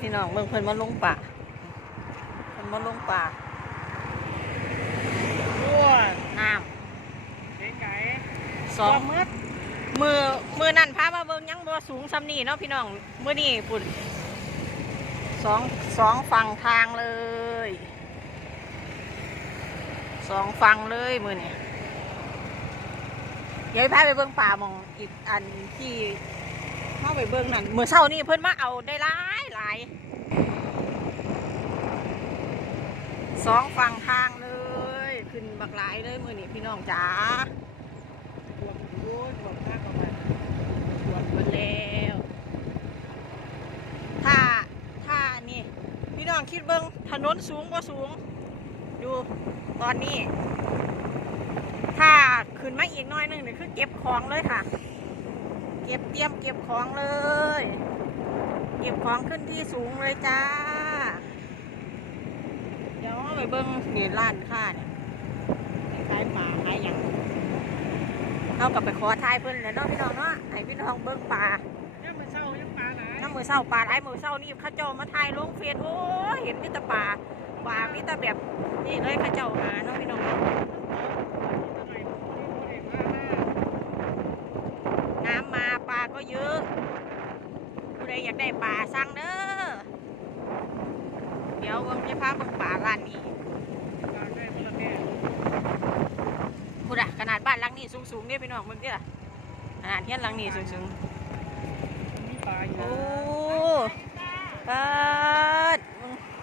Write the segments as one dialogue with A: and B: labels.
A: พี่น้องเบิ่งเพิ่นมาลงป่าเพิ่นมาลงป่า
B: อ้วน
A: น้
B: เก๋ไก่ำ
A: สองมือมือมือนั่นพามาเบิ่งยังบ่สูงซำนี่เนาะพี่น้องมื้อนี้ปุ่นสองสองฝั่งทางเลยสองฝั่งเลยมื้อนี้เดี๋ยวพาไปเบิ่งป่าหมองอีกอันที่ เข้าไปเบิ่งนั่นเมื้อเช้านี่เพิ่นมาเอาได้หลายหลายสองฝั่งทางเลย ขึ้นบักหลายเลยมือนี้พี่น้องจ๋า
B: บวกดูบวกข้างเข้าไป
A: สวนหมดแล้วถ้าถ้านี่ พี่น้องคิดเบิ้งถนนสูงกว่าสูง ดูตอนนี้ ถ้าขึ้นมาอีกน้อยนึงเนี่คือเก็บของเลยค่ะ ก็บเตรียมเก็บของเลย เก็บของขึ้นที่สูงเลยจ้า เดี๋ยวเอาไปเบิ้งนี่ร้านค้าเนี่ยขายป่าขายหยังเอากลับไปขอทายเพิ่นแหล้วเนาะพี่น้องเนาะให้พี่น้องเบิ้งป่า
B: ยังมันเศร้ายังปลาไหน
A: น้ำมือเศร้าป่าหลายมือเศร้านี่เข้าเจ้ามาถ่ายลงเฟซโอ้ยเห็นมิตรป่าป่ามิตรแบบนี่เลยเข้าเจ้าหาเนาะพี่น้องเนาะน้ำ ก็เยอะผู้ใดอยากได้ปลาสั่งเด้อเดี๋ยวผมจะพาเบิ่งป่าร้านนี้พูดอะขนาดบ้านหลังนี้สูงๆเนี่ยพี่น้องมึงเด้อขนาดเทียนหลังนี้สูงๆ
B: มีปลาอยู่
A: โอ้ปลาด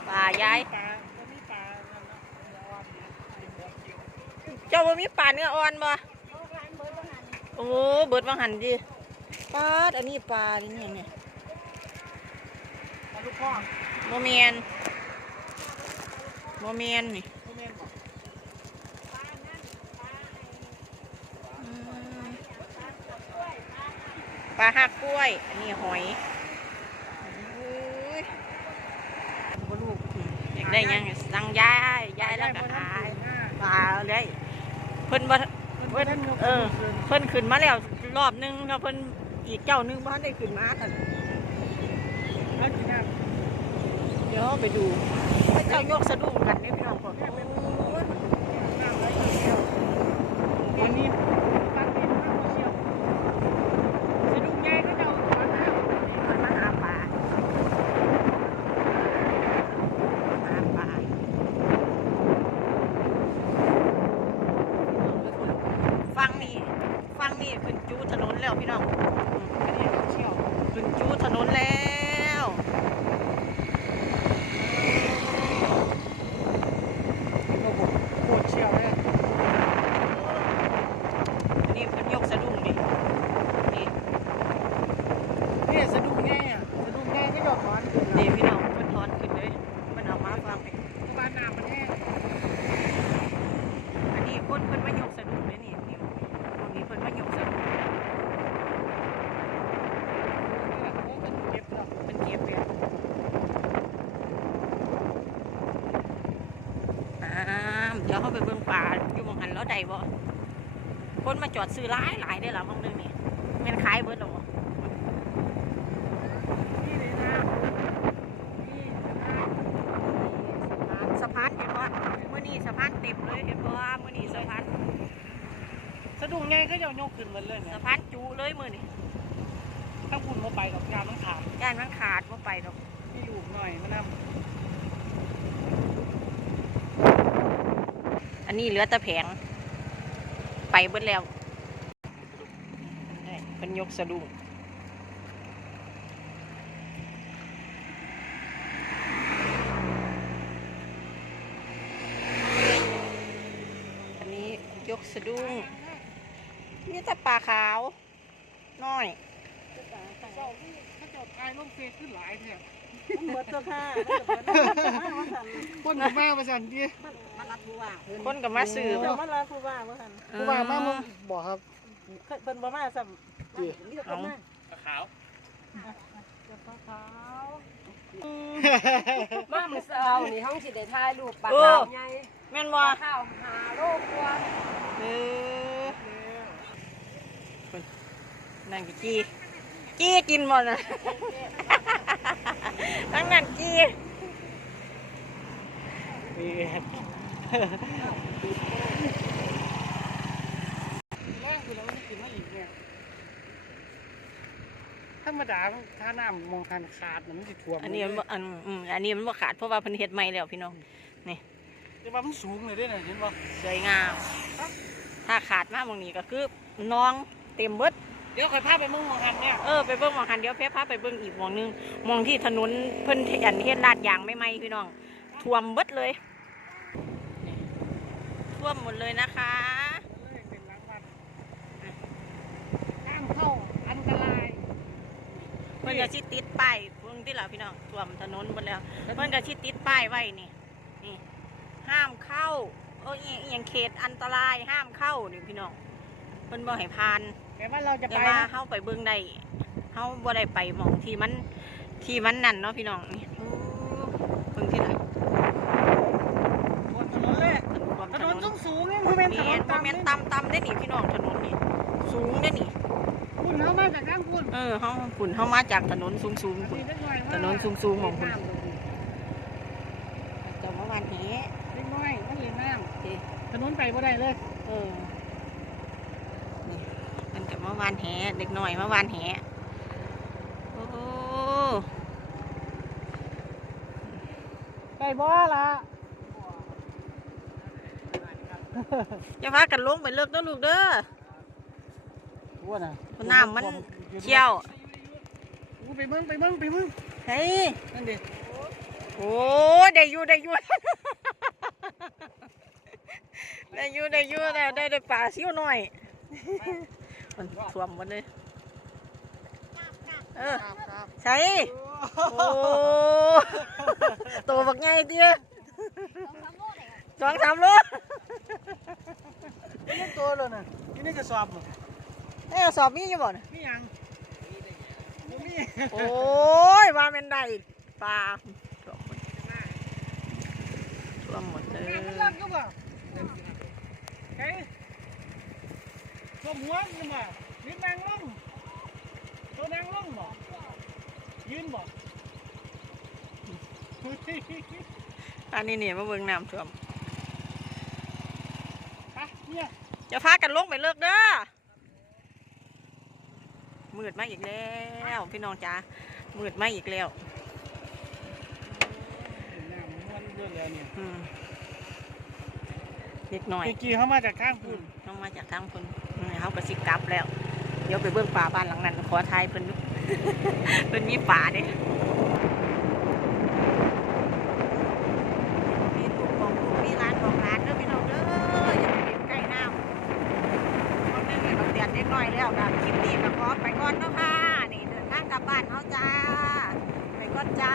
A: ป่ายาย
B: ปลาก็มีปลานั่นนะเดี๋ยวเอาอันนี้หัวเขียว
A: เจ้าบ่มีปลาเนื้ออ่อนบ่โอ้เบิดวังหันดิ ปลาดอันนี้ปลาดิเนี่ยเนี่ย
B: ปลาลูกพ่อ
A: โมเมนโมเมนนี่
B: พ่อแม่บอก
A: อืมปลาหักกล้วย อันนี้หอยอุ้ยบ่ลูกอืมอยากได้หยังสั่งยายยายแล้วก็ขายปลาเลยเพิ่นบ่
B: เพิ่นเเอ
A: อเพิ่นขึ้นมาแล้วรอบหนึงแล้วเพิ่น อีกเจ้านึงบ่ทันได้ขึ้นมาแต่
B: เอาน
A: เดี๋ยวไปดูให้เจ้ายกสะดุ้งกันนี่พี่น้องคนโอ้ยำ
B: น้ำไหลเชี่ยวอันนี้าตีนน้ำเชียวสะดุ้งใหญ่ก็เดาวน้
A: มันมาหาปลามาหาปลาฟังนี่ฟังนี่ขึ้นจูถนนแล้วพี่น้องอืมำ
B: อันนี้เชี่ยว
A: ขึ้นจูถนนแล้ว
B: โอ้โหโคตรเชี่ยวเลย
A: อันนี้เพิ่นยกสะดุ้งดินี่
B: เนี่ยสะดุ้งแง่อะสะดุ้งแง่ก็หยอกถอนขึ้น
A: นี่
B: นะ
A: พี่น้องเพิ่นถอนขึ้นเลยเพิ่นเอามาฟังนี่
B: บ้านน้ำมันแห้ง
A: อันนี้เพิ่นเพิ่นมายกสะดุ้งเลยนี่นี่ตรงนี้เพิ่นมายกสะดุ้ง
B: โอ้เป็นเก็บหรอก
A: เพิ่นเก็บเลยน้ำเดี๋ยว เขาไปเบิ่งป่าอยู่มองหันแล้วใดบ่คนมาจอดซื้อหลายหลายได้อล่ะมองนึงนี่แม่นขายเบิดแล้วบ่
B: นี่เลยบ่
A: สะพานเห็นบ่มื้อนี้สะพานเต็มเลยเห็นบ่มื้อนี้สะพาน
B: สะดุ้งแง่ก็ยังยกขึ้นมดเลยเนี่
A: สะพานจูเลยมือนี้
B: ถ้าคุณมาไปกับงานต้องถาม
A: ย่านมันขาดบ่ไปดอก
B: พี่อยู่หน่อยมาน
A: อันนี้เหลือแต่แผง ไปเบิดแล้วเป็นยกสะดุ้งอันนี้ยกสะดุ้งนี่แต่ปลาขาวน้อย
B: เจ้าที่ถ้าจ้าทายลงเฟซขึ้นหลายเนี่ย
C: เบิดตัวค่ะ
B: คนกับมาประสันดี
C: มารับผู้ว่า
A: คนกับมาซื้อ
C: เจ้ามารับผู้ว่าว่าหั่น
B: ผู้ว่ามามึงบอกครับ
C: เพิ่นบ่มาซ้ำนี่ก็มา
B: ขาว
C: เจ้าขาวมามื้อเช้านี่ห้องสิได้ถ่ายรูปปลาขาวใหญ่
A: แม่น
C: ป
A: บ่
C: ลาขาวหาโลกกว่า
A: เออนั่นก็จี้จี้กินหมดนะ ทั้งนั่นกี
B: นี่แรงคือเราไม่กินมาอีกเนี่ยธรรมดาถ้าน้ำมองคันขาดมันจะท่วม
A: อันนี้มันบ่อันอืมอันนี้มันบ่ขาดเพราะว่าเพิ่นเฮ็ดใหม่แล้วพี่น้อง
B: แต่ว่ามันสูงเลยเด้น่ะเห็นบ่
A: สวยงาม ถ้าขาดมาบางนี้ก็คือน้องเต็มเบิด
B: เดี๋ยวคอยพาไปมุ่งมองคันเนี่ย
A: เออไปเบิ่งหมองหันเดี๋ยวเพพาไปเบิ่งอีกหมองหนึงหมองที่ถนนเพิ่นเฮ็ดอันเฮ็ดลาดยางไม่ไหมพี่น้องท่วมเบิดเลยท่วมหมดเลยนะคะ
B: เป็นหลังวัดห้ามเข้าอันตราย
A: เพิ่นก็สิติดป้ายเพิ่งที่ล่ะพี่น้องท่วมถนนหมดแล้ว เพิ่นก็สิติดป้ายไว้นี่นี่ ห้ามเข้าเอ้ยอหยังเขตอันตรายห้ามเข้านี่พี่น้องเพิ่นบ่ให้ผ่าน
B: แต่ว่าเราจะ
A: แต่
B: ไป
A: ว่า
B: นะ
A: เฮาไปเบิ่งได้เฮาบ่ได้ไปหมองที่มันที่มันนั่นเนาะพี่น้องนี่โอ้เบิ่งที่ไหน
B: บนถนนเลยถนนสูงสูงๆนี่มันเป็นถน
A: นี่
B: น
A: บ่แม่น
B: ต่ำ
A: ต่ำๆได้นี่พี่น้องถนนนี่สูงได้นี่
B: คุณเข้ามาจากข้างคุณ
A: เออเฮาฝุ่นเฮามาจากถนนสูงๆฝุ่น ถนนสูงๆของคุณเจ้าเมื่อวานนี้
B: เล็กน้อยมันเล่นน้
A: เด้ำ
B: ถนนไปบ่ได้เลย
A: เออนี่มัน กับเมื่อวานแหเด็กน้อยเมื่อวานแหโอ้โห
B: ไปบ่ล่ะ
A: อย่าพากันลงไปเลิกเด้อลูกเด้อ
B: ว่าน่ะ
A: น้ำมันเชี่ยว
B: อู้ไปเบิ่งไปเบิ่งไปเบิ่ง
A: เฮ้ย
B: นั่นดิ
A: โอ้ได้อยู่ได้อยู่ได้อยู่ได้อยู่ได้ได้ได้ป่าซิ่วหน่อย มันท่วมหมดเลยเออ
B: ครับครับ
A: ใช่โอ้ตัวบักไงเตี้ยสองสามโล
B: นี่ตัวเลยน่ะนี่นี่จะสอบบ่
A: เอ้ยสอบมีอยู่บ่น่ะ
B: มีหยังบ่มี
A: โอ้ยว่าแมันได้ปลาท่วมหมดท่วมหมดเลย
B: น้ำมันเลิกก็บ่เฮ้ ยตัวหัวนี่บ่ยืนนางลงตัวนางลงบ่ยืนบ่
A: อันนี้เนี่ยมาเบิ่งน้ำท่วม
B: ไปเนี่ย
A: จะพากันลงไปเลิกเด้อมืดมาอีกแล้วพี่น้องจ๋ามืดมาอีกแล้ว
B: น้ำมันเรื่องแล้วเนี่ย
A: อืมเด็กหน่อย
B: เมื่อกี้เขามาจากข้างคุณ
A: ต้องมาจากทางคนอืม เขาก็สิกลับแล้ว เดี๋ยวไปเบิ่งป่าบ้านหลังนั้นขอทายเพิ่นเพิ่นมีป่าเด้มีลูกของลูกมีร้านของร้านเด้อพี่น้องเด้ออย่าไปเล่นใกล้น้ำคนนึงเนี่ยมันเดือดเล็กน้อยแล้วแบบคลิปนี้ก็ไปก่อนเนาะค่ะ นี่เดินทางกลับบ้านเขาจ้า ไปก่อนจ้า